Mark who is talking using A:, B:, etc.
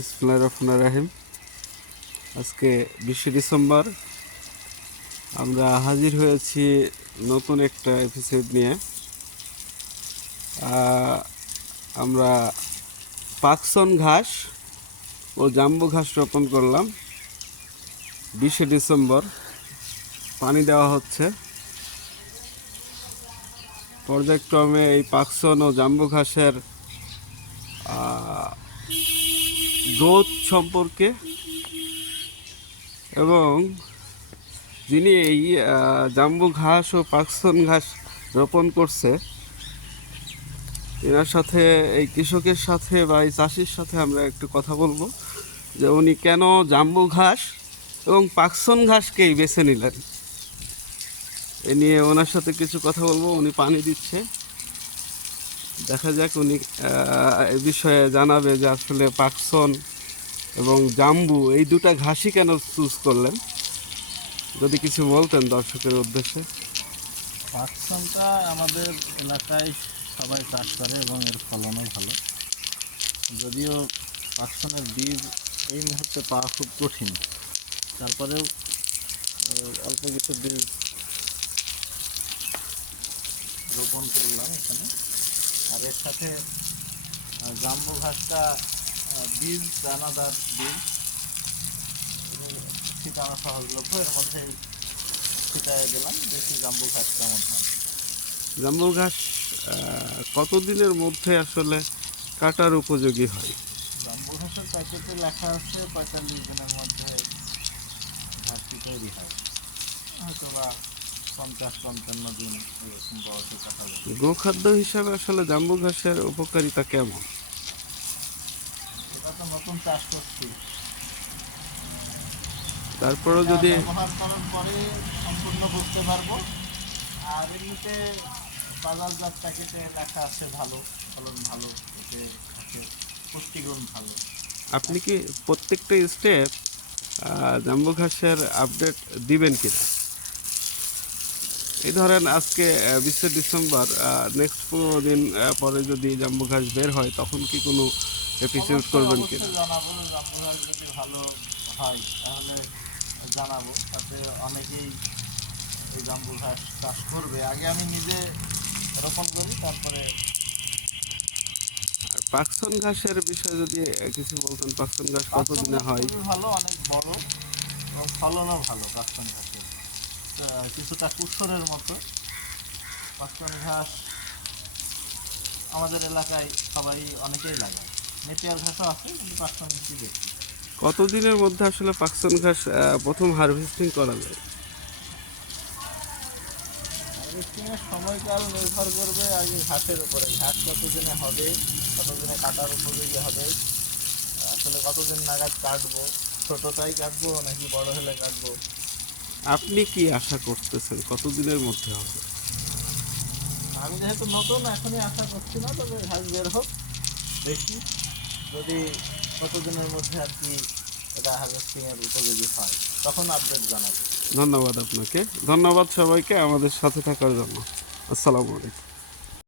A: ইসমুল্লাহ রাহিম। আজকে বিশে ডিসেম্বর। আমরা হাজির হয়েছি নতুন একটা এপিসোড নিয়ে। আমরা পাকসন ঘাস ও জাম্বু ঘাস রোপণ করলাম। বিশে ডিসেম্বর। পানি দেওয়া হচ্ছে। পর্যায়ক্রমে এই পাকসন ও জাম্বু ঘাসের গ্রোথ সম্পর্কে এবং যিনি এই জাম্বু ঘাস ও পাকসন ঘাস রোপণ করছে, এনার সাথে, এই কৃষকের সাথে বা এই চাষির সাথে আমরা একটু কথা বলব, যে উনি কেন জাম্বু ঘাস এবং পাকসন ঘাসকেই বেছে নিলেন। এ নিয়ে ওনার সাথে কিছু কথা বলব, উনি পানি দিচ্ছে। দেখা যাক উনি এ বিষয়ে জানাবে যে আসলে পাকসন এবং জাম্বু, এই দুটা ঘাসই কেন চুজ করলেন? যদি কিছু বলতেন দর্শকের উদ্দেশ্যে।
B: পাকসনটা আমাদের এলাকায় সবাই চাষ করে এবং এর ফলনও ভালো। যদিও পাকসনের বীজ এই মুহূর্তে পাওয়া খুব কঠিন। তারপরেও অল্প কিছু বীজ রোপণ করলাম এখানে। আর এর সাথে জাম্বু ঘাসটা বীজ দানাদার বীজ ঠিকানা সহজলভ্য এর মধ্যে ছিটায় গেলাম বেশি জাম্বু ঘাস কেমন হয়।
A: জাম্বু ঘাস কতদিনের মধ্যে আসলে কাটার উপযোগী হয়?
B: জাম্বু ঘাসের প্যাকেটে লেখা আছে পঁয়তাল্লিশ দিনের মধ্যে ঘাসটি তৈরি হয়। হয়তো বা পঞ্চাশ পঞ্চান্ন দিন এরকম বয়সে কাটা
A: গোখাদ্য হিসাবে আসলে জাম্বু ঘাসের উপকারিতা কেমন?
B: এটা তো নতুন চাষ করছি।
A: তারপরেও যদি
B: ব্যবহার করার পরে সম্পূর্ণ বুঝতে পারব। আর এমনিতে বাজারজাত প্যাকেটে লেখা আছে ভালো ফলন ভালো এতে ঘাসের পুষ্টিগুণ ভালো।
A: আপনি কি প্রত্যেকটা স্টেপ জাম্বু ঘাসের আপডেট দিবেন কিনা? এই ধরেন আজকে বিশে ডিসেম্বর নেক্সট পনেরো দিন পরে যদি জাম্বু ঘাস বের হয় তখন কি কোনো এপিসোড করবেন কিনা?
B: জানাব জাম্বুঘাস যদি ভালো হয় তাহলে জানাব তাতে অনেকেই এই জাম্বু ঘাস চাষ করবে। আগে আমি নিজে রোপণ করি তারপরে
A: আর পাকসন ঘাসের বিষয়ে যদি কিছু বলতেন পাকসন ঘাস কতদিনে হয়?
B: ভালো অনেক বড় এবং ফলনও ভালো পাঁচশন ঘাসের তা কিছুটা কুসরের মতো। পাঁচশন ঘাস আমাদের এলাকায় সবাই অনেকেই লাগায়। নেপিয়ার ঘাসও আছে কিন্তু পাঁচশন ঘাসই বেশি।
A: কতদিনের মধ্যে আসলে পাকসন ঘাস প্রথম হারভেস্টিং করা যায়?
B: হারভেস্টিংয়ের সময়কাল নির্ভর করবে আগে ঘাসের উপরে ঘাস কতদিনে হবে কতদিনে কাটার উপযোগী হবে আসলে কতদিন নাগাদ কাটবো ছোটটাই কাটবো নাকি বড় হলে কাটবো?
A: আপনি কি আশা করতেছেন? কতদিনের মধ্যে হবে?
B: আমি যেহেতু নতুন এখনই আশা করছি না তবে ঘাস বের হোক। দেখি যদি কতদিনের মধ্যে আর কি এটা হারভেস্টিংয়ের উপযোগী হয় তখন আপডেট জানাব।
A: ধন্যবাদ আপনাকে। ধন্যবাদ সবাইকে আমাদের সাথে থাকার জন্য। আসসালামু আলাইকুম।